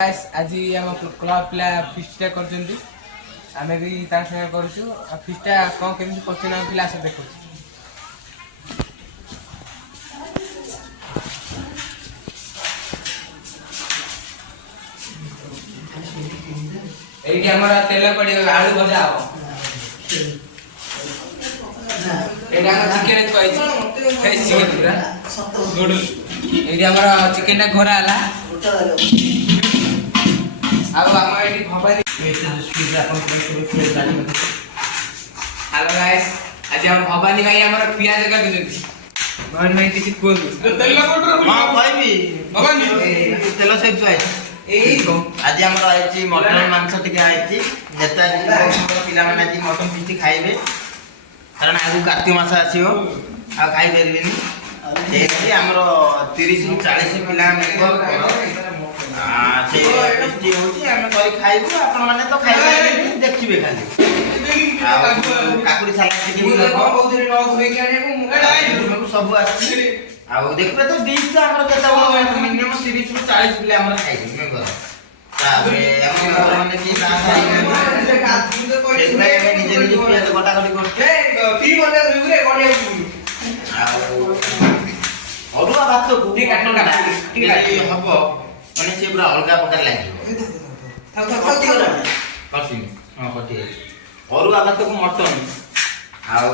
आज आम क्लब पिला फिस्टा कर आम भी करूँ फिस्टा कौन केमी कर पिला सब देखो ये तेल पड़ आलू भजा हम चिकेन चिकेन पूरा गुड ये चिकेन घोरा हेलो गाइस आज हम भवानी भाई हमर पियाज कर देछथि भवानी भाई किछि कोन तेल कोटर हां भाई भी भवानी तेल सहित आइ एई आज हमर आइछि मटन मांस टिके आइछि नेता पिला माने आज मटन पिटी खाइबे कारण आज कार्तिक मास आछियो आ खाइ परबिनी एति हमर 30 रु 40 पिला मेंबर से टेस्टी होची हम करी खाइबो आपण माने तो खाइबे देखिबे खाली काकुड़ी साला के बहुत दिन लॉग होई के आने को सब आछि आ देखबे तो डिश तो हमर केता मिनिमम 30 रु 40 पिला हमर खाइबे मेंबर ताबे हमर माने की का खाइबे निजे निजे पियाज कटा कटी करते पी बने रे कोने आ अरुआ भात को ठीक काटना ठीक हबो माने से पूरा अलगा प्रकार लागियो कटिंग हां कटिंग अरुआ भात को मटन आउ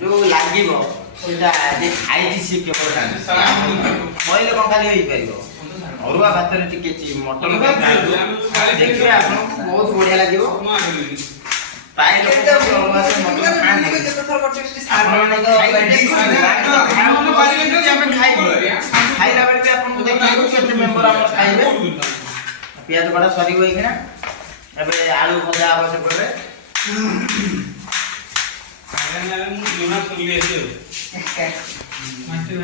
जो लागिबो सेटा जे खाइछि से केवल जाने पहिले कोन खाली होई परिबो अरुआ भात रे टिके छि मटन देखिए आपन बहुत बढ़िया लागिबो प्राय लोग अरुआ से मटन खान खाइला बेले आपन देखियो केते मेंबर हमर खाइबे पियाज बड़ा सरी होई किना एबे आलू भजा आबो से पड़े खाना मु जोना करले छै मास्टर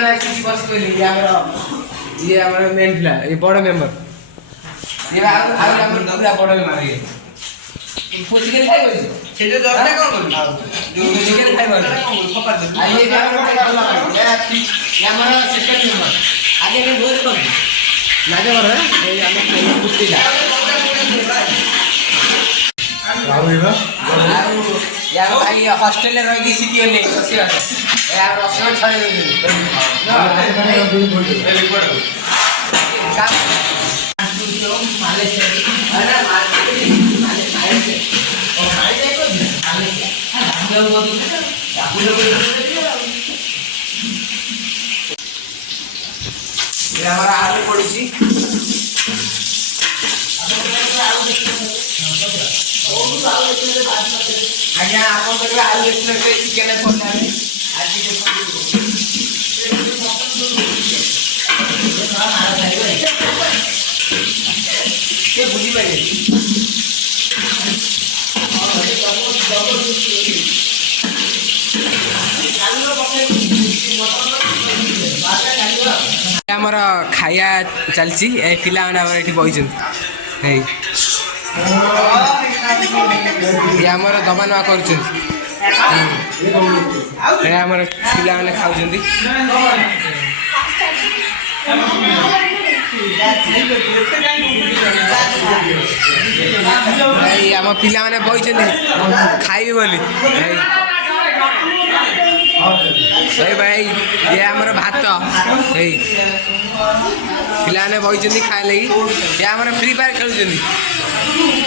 ना किसी बस को लिया ये हमर मेन फिला ये बड़ा मेंबर ये हमर पूरा बड़ा मेंबर ये चिकेन खाइ होई से जो जब कोन कर जो चिकेन खाइ होई पकड़ दे आ ये हमर हमर सेकंड मेंबर आगे में बोल कर लाजे बर ये हम कुत्ती ला या भाई हॉस्टल में रही सिटी में बसी यार रसना छाड़ दे ना काम माले से अरे माले से और खाई जाए को माले से हम लोग ये हमारा आलू पड़ी थी आज्ञा आपन करबे आलू एक्सप्रेस रे चिकेन कोन आनी आज के बुझी पाइले हमर खाया चलची ए पिला माने हमर एठी बइछन हे ये हमर दमनवा करछन ए हमर पिला माने खाउछन भाई हम पिला माने बइछन खाइबे बोली भाई भाई ये हमर भात हे पिलाने बइछन खाए लगी ये हमर फ्री फायर खेलुछन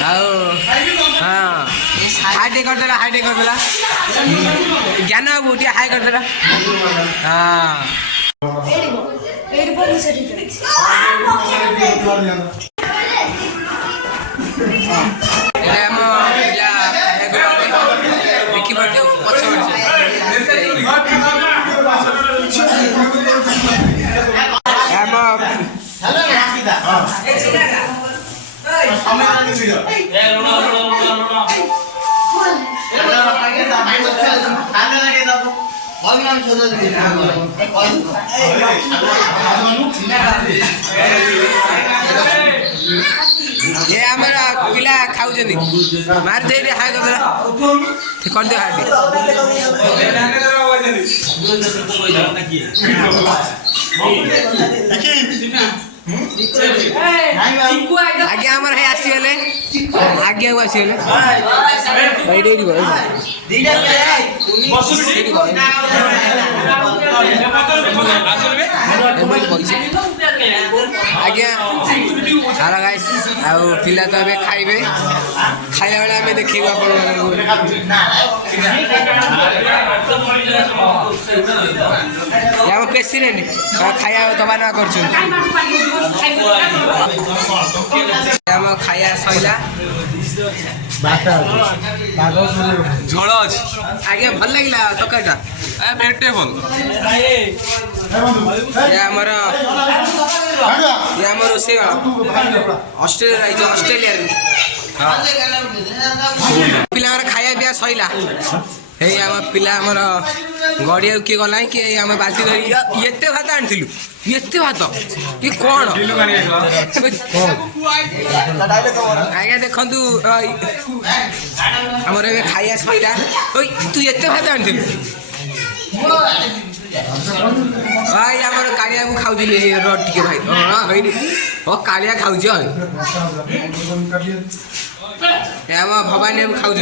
आओ हां हाइडे कर देला ज्ञान बाबू टिया हाई कर देला हां एडी बोली सेठी एला हम या विकी बर्थ पछो ये हमारा पिला खाऊ मार दे हाय कर दे हाय आगे हमर है आसीगले आगे को आसीगले भाई डेडी भाई दीटा आज्ञा हेलो गाइस आउ पिला तो अबे खाइबे खाइला बेला हमें देखिबा पड़ो या प्रेसिडेंट खाया दबा ना करछन हम खाया सइला झोल अछि आगे भल लागिला तकाटा भेटेबल ये हमर से ऑस्ट्रेलिया पिला खाया बिया सइला हे हम पिला हमर गड़िया किए गला कि हम बाल्टी धरी एते भात आनिथिलु एते भात कि कोन आगे देखंतु हमर ए खाया सइला ओइ तू एते भात आनिथिलु भाई हमर कालिया को खाउ दिले रोड टिके भाई हां होइनी ओ कालिया खाउ छ ए हम भवानी को खाउ छ